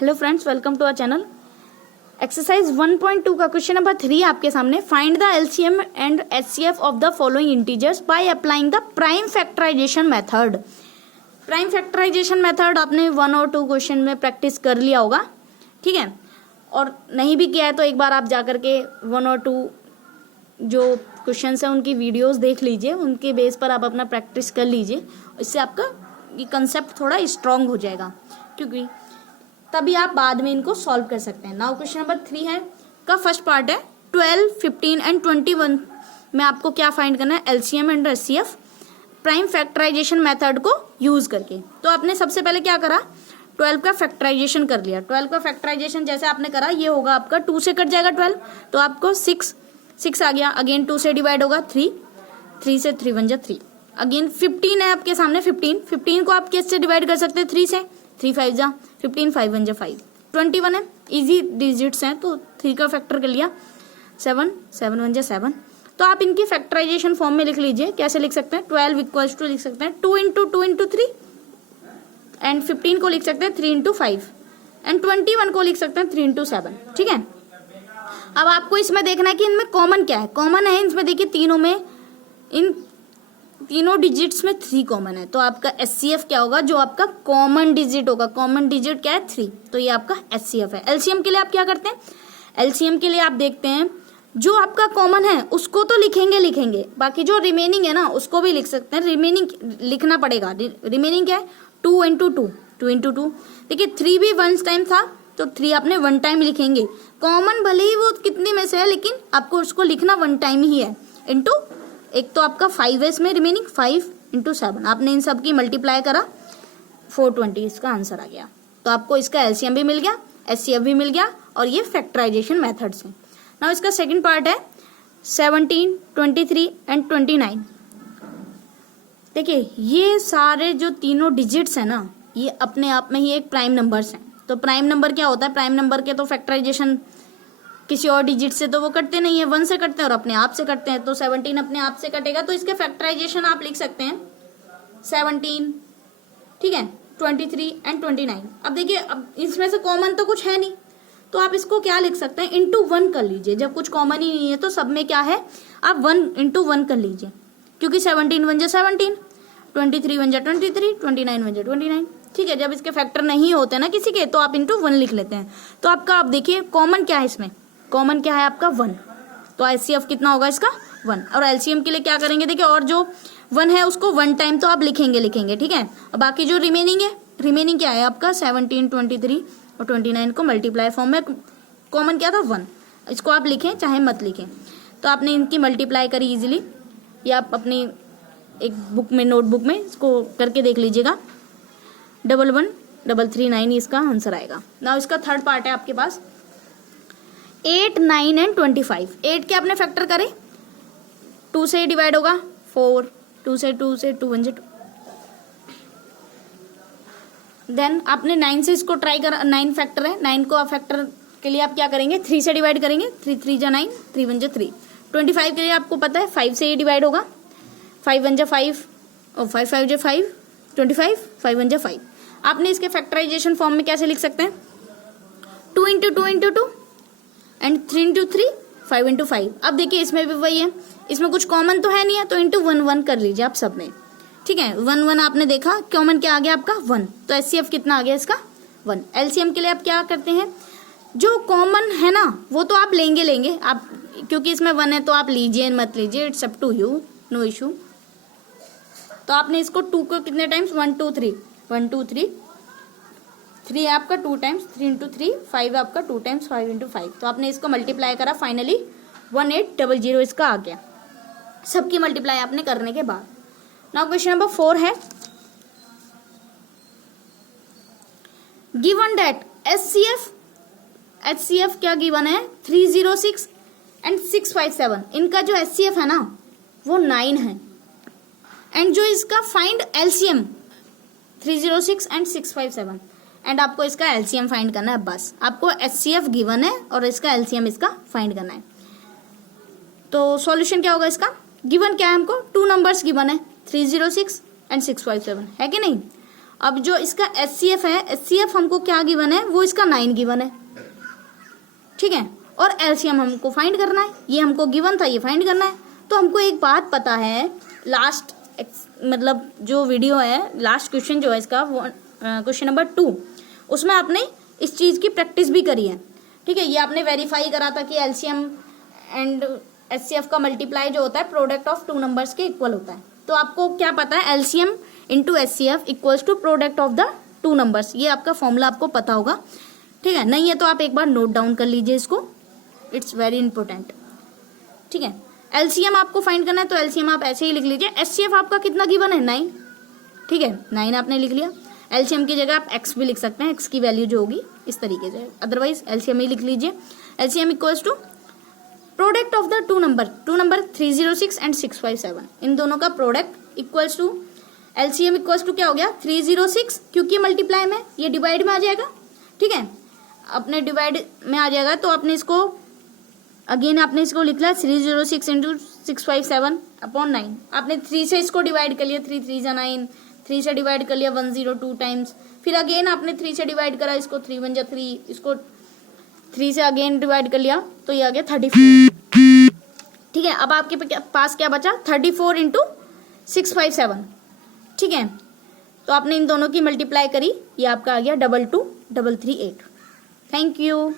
Hello friends, welcome to our channel. Exercise 1.2 का question number 3 आपके सामने। Find the LCM and HCF of the following integers by applying the prime factorisation method. Prime factorisation method आपने 1 और 2 question में practice कर लिया होगा, ठीक है। और नहीं भी किया है तो एक बार आप जाकर के 1 और 2 जो क्वेश्चन है उनकी वीडियोस देख लीजिए, उनके बेस पर आप अपना प्रैक्टिस कर लीजिए। इससे आपका ये कंसेप्ट थोड़ा स्ट्रांग हो जाएगा, क्योंकि तभी आप बाद में इनको सॉल्व कर सकते हैं। नाउ क्वेश्चन नंबर 3 है का फर्स्ट पार्ट है 12, 15 एंड 21 में आपको क्या फाइंड करना है, LCM and HCF prime factorisation method को यूज करके। तो आपने सबसे पहले क्या करा, 12 का फैक्टराइजेशन कर लिया। 12 का फैक्टराइजेशन जैसे आपने करा, ये होगा आपका 2 से कट जाएगा 12, तो आपको 6 आ गया। अगेन 2 से डिवाइड होगा 3 से 3 1 जा 3। अगेन 15 है आपके सामने, 15 को आप किससे डिवाइड कर सकते हैं, 3 से, 3 5 जा 15, 5 1 जा 5। 21 है, इजी डिजिट्स हैं तो 3 का फैक्टर कर लिया, 7 1 जा 7। तो आप इनकी फैक्टराइजेशन फॉर्म में लिख लीजिए। कैसे लिख सकते हैं, 12 इक्वल्स टू लिख सकते हैं 2 इंटू 2 इंटू 3, एंड 15 को लिख सकते हैं 3 इंटू 5, एंड 21 को लिख सकते हैं 3 इंटू 7, ठीक है। अब आपको इसमें देखना है कि इनमें कॉमन क्या है। कॉमन है इसमें, देखिए तीनों में, इन तीनों डिजिट्स में 3 कॉमन है। तो आपका एचसीएफ क्या होगा, जो आपका कॉमन डिजिट होगा। कॉमन डिजिट क्या है, 3, तो ये आपका एचसीएफ है। एलसीएम के लिए आप क्या करते हैं, एलसीएम के लिए आप देखते हैं जो आपका कॉमन है उसको तो लिखेंगे, बाकी जो रिमेनिंग है ना उसको भी लिख सकते हैं। रिमेनिंग लिखना पड़ेगा। रिमेनिंग क्या है, 2 इंटू 2। देखिए 3 भी 1 टाइम था, तो 3 आपने 1 टाइम लिखेंगे। कॉमन भले ही वो कितनी में से है, लेकिन आपको उसको लिखना 1 टाइम ही है। इंटू एक तो आपका 5 है इसमें रिमेनिंग, 5 इंटू 7 आपने इन सब की मल्टीप्लाई करा, 420 इसका आंसर आ गया। तो आपको इसका एलसीएम भी मिल गया, एचसीएफ भी मिल गया, और ये फैक्टराइजेशन मेथड से। नाउ इसका सेकंड पार्ट है 17, 23 एंड 29। देखिए ये सारे जो तीनों डिजिट्स है ना, ये अपने आप में ही एक प्राइम नंबर्स हैं। तो प्राइम नंबर क्या होता है, प्राइम नंबर के तो फैक्टराइजेशन किसी और डिजिट से तो वो कटते नहीं है, 1 से कटते हैं और अपने आप से कटते हैं। तो 17 अपने आप से कटेगा, तो इसके फैक्टराइजेशन आप लिख सकते हैं 17, ठीक है, 23 एंड 29। अब देखिए, अब इसमें से कॉमन तो कुछ है नहीं, तो आप इसको क्या लिख सकते हैं, इंटू 1 कर लीजिए। जब कुछ कॉमन ही नहीं है तो सब में क्या है, आप 1 इंटू 1 कर लीजिए, क्योंकि 17 1 जा 17, 23 1 जा 23, 29 1 जा 29, ठीक है। जब इसके फैक्टर नहीं होते ना किसी के, तो आप इंटू 1 लिख लेते हैं। तो आपका, आप देखिए कॉमन क्या है इसमें, कॉमन क्या है आपका 1, तो एचसीएफ कितना होगा इसका 1। और एलसीएम के लिए क्या करेंगे, देखिए और जो 1 है उसको 1 टाइम तो आप लिखेंगे, ठीक है। और बाकी जो रिमेनिंग है, रिमेनिंग क्या है आपका 17, 23 और 29 को मल्टीप्लाई फॉर्म में, कॉमन क्या था 1, इसको आप लिखें चाहे मत लिखें। तो आपने इनकी मल्टीप्लाई करी इजीली, या आप अपनी एक बुक में, नोटबुक में इसको करके देख लीजिएगा। 11,339 इसका आंसर आएगा। नाउ इसका थर्ड पार्ट है आपके पास 8, 9 एंड 25। 8 के आपने फैक्टर करे, 2 से डिवाइड होगा 4, 2 से 2 1 से 2। देन आपने 9 से इसको ट्राई कर, 9 फैक्टर है, 9 को फैक्टर के लिए आप क्या करेंगे, 3 से डिवाइड करेंगे, 3 3 जा 9, 3 1 जा 3। 25 के लिए आपको पता है 5 से ये डिवाइड होगा, 5 1 जा 5 और 5 5 जा 5, 25, 5 1 जा 5। आपने इसके फैक्टराइजेशन फॉर्म में कैसे लिख सकते हैं, 2 into 2 into 2 and 3 into 3, 5 into 5। अब देखिए इसमें भी वही है, इसमें कुछ कॉमन तो है नहीं है, तो इंटू 1 1 कर लीजिए आप सब में, ठीक है। 1 1 आपने देखा, कॉमन क्या आ गया आपका 1, तो एचसीएफ कितना आ गया इसका 1। एलसीएम के लिए आप क्या करते हैं, जो कॉमन है ना वो तो आप लेंगे आप, क्योंकि इसमें 1 है तो आप लीजिए मत लीजिए, it's up to you, no issue. तो आपने इसको 2 को कितने टाइम्स, 1 2 3, 1 2 3, 3 आपका 2 टाइम्स, 3 इंटू 3, 5 आपका 2 टाइम्स, 5 इंटू 5। तो आपने इसको मल्टीप्लाई करा, फाइनली 1800 इसका आ गया, सबकी मल्टीप्लाई आपने करने के बाद। नाउ क्वेश्चन नंबर 4 है, गिवन दैट एचसीएफ क्या गिवन है, 306 एंड 657। इनका जो एचसीएफ है ना वो 9 है, एंड जो इसका फाइंड एलसीएम 306 एंड 657, एंड आपको इसका एलसीएम फाइंड करना है। बस आपको एचसीएफ गिवन है और इसका एलसीएम इसका फाइंड करना है। तो सॉल्यूशन क्या होगा इसका, गिवन क्या है हमको, 2 नंबर्स गिवन है, 306 एंड 657 है कि नहीं। अब जो इसका HCF है, HCF हमको क्या गिवन है, वो इसका 9 गिवन है, ठीक है, और LCM हमको फाइंड करना है, ये हमको गिवन था, ये फाइंड करना है। तो हमको एक बात पता है, लास्ट मतलब जो वीडियो है, लास्ट क्वेश्चन जो है इसका क्वेश्चन नंबर 2, उसमें आपने इस चीज़ की प्रैक्टिस भी करी है, ठीक है। ये आपने वेरीफाई करा था कि LCM एंड HCF का मल्टीप्लाई जो होता है प्रोडक्ट ऑफ 2 नंबर्स के इक्वल होता है। तो आपको क्या पता है, LCM into HCF equals to product of the 2 numbers, ये आपका फॉर्मूला आपको पता होगा, ठीक है। नहीं है तो आप एक बार नोट डाउन कर लीजिए इसको, इट्स वेरी इंपॉर्टेंट, ठीक है। LCM आपको फाइंड करना है तो LCM आप ऐसे ही लिख लीजिए। HCF आपका कितना गिवन है, 9, ठीक है, 9 आपने लिख लिया। LCM की जगह आप x भी लिख सकते हैं, x की वैल्यू जो होगी इस तरीके से, अदरवाइज LCM ही लिख लीजिए। LCM equals to product of the 2 number 306 and 657, इन दोनों का product equals to LCM equals to क्या हो गया 306, क्योंकि मल्टीप्लाई में ये डिवाइड में आ जाएगा, ठीक है, अपने डिवाइड में आ जाएगा। तो आपने इसको अगेन आपने इसको लिख लिया 306 इंटू 657 अपॉन 9, आपने 3 से इसको डिवाइड कर लिया, 3 3 जा 9, 3 से डिवाइड कर लिया 102 टाइम्स, फिर अगेन आपने 3 से डिवाइड करा, इसको 3 1 जा 3, इसको 3 से अगेन डिवाइड कर लिया, तो ये आ गया 34, ठीक है। अब आपके पास क्या बचा 34 इंटू 657, ठीक है। तो आपने इन दोनों की मल्टीप्लाई करी, ये आपका आ गया 22338। Thank you.